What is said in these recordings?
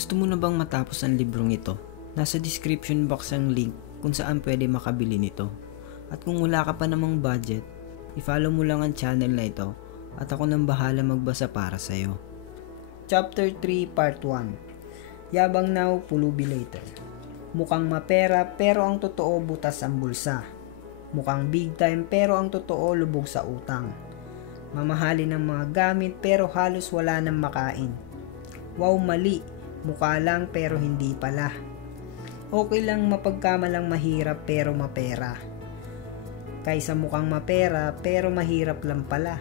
Gusto mo na bang matapos ang librong ito? Nasa description box ang link kung saan pwede makabili nito. At kung wala ka pa namang budget, i-follow mo lang ang channel na ito at ako nang bahala magbasa para sa'yo. Chapter 3 Part 1. Yabang now, pulubi later. Mukhang mapera pero ang totoo butas ang bulsa. Mukhang big time pero ang totoo lubog sa utang. Mamahalin ng mga gamit pero halos wala nang makain. Wow, mali. Mukha lang pero hindi pala. Okay lang mapagkamalang mahirap pero mapera. Kaysa mukhang mapera pero mahirap lang pala.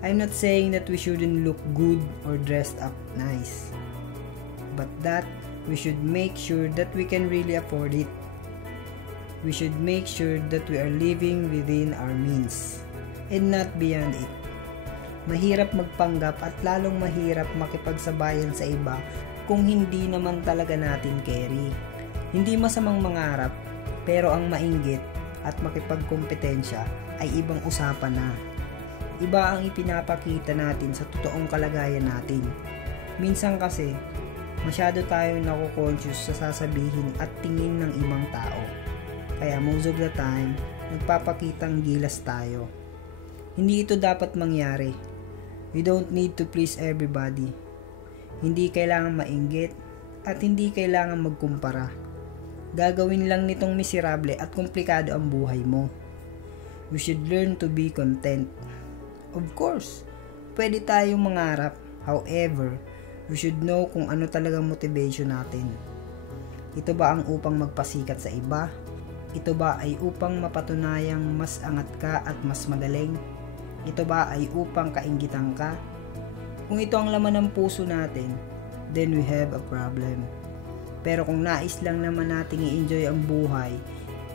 I'm not saying that we shouldn't look good or dressed up nice. But that we should make sure that we can really afford it. We should make sure that we are living within our means and not beyond it. Mahirap magpanggap at lalong mahirap makipagsabayan sa iba kung hindi naman talaga natin carry. Hindi masamang mangarap, pero ang mainggit at makipagkompetensya ay ibang usapan na. Iba ang ipinapakita natin sa totoong kalagayan natin. Minsan kasi, masyado tayong nako-conscious sa sasabihin at tingin ng ibang tao. Kaya most of the time, nagpapakitang gilas tayo. Hindi ito dapat mangyari. We don't need to please everybody. Hindi kailangan mainggit at hindi kailangan magkumpara. Gagawin lang nitong miserable at komplikado ang buhay mo. We should learn to be content. Of course, pwede tayong mangarap. However, we should know kung ano talagang motivation natin. Ito ba ang upang magpasikat sa iba? Ito ba ay upang mapatunayang mas angat ka at mas magaling? Ito ba ay upang kainggitan ka? Kung ito ang laman ng puso natin, then we have a problem. Pero kung nais lang naman nating i-enjoy ang buhay,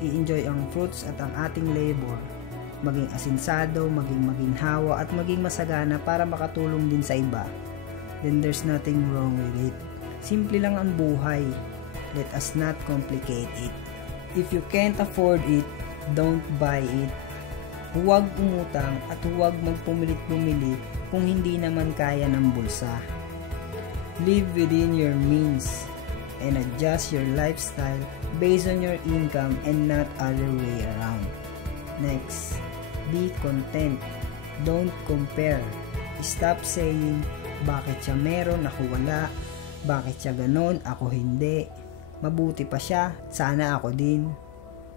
i-enjoy ang fruits at ang ating labor, maging asinsado, maging maginhawa at maging masagana para makatulong din sa iba, then there's nothing wrong with it. Simple lang ang buhay. Let us not complicate it. If you can't afford it, don't buy it. Huwag umutang at huwag magpumilit-bumili kung hindi naman kaya ng bulsa. Live within your means and adjust your lifestyle based on your income and not other way around. Next, be content. Don't compare. Stop saying, bakit siya meron, ako wala? Bakit siya ganon, ako hindi? Mabuti pa siya, sana ako din.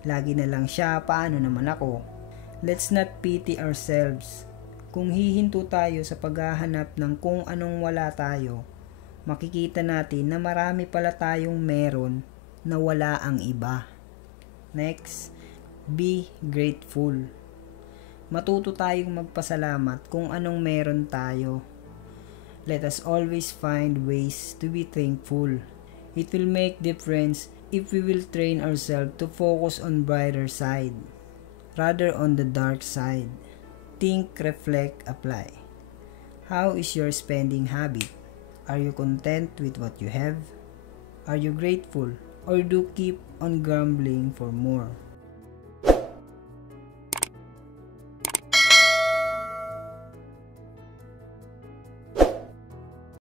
Lagi na lang siya, paano naman ako? Let's not pity ourselves. Kung hihinto tayo sa paghahanap ng kung anong wala tayo, makikita natin na marami pala tayong meron na wala ang iba. Next, be grateful. Matuto tayong magpasalamat kung anong meron tayo. Let us always find ways to be thankful. It will make difference if we will train ourselves to focus on brighter side rather on the dark side. Think, reflect, apply. How is your spending habit? Are you content with what you have? Are you grateful or do keep on grumbling for more?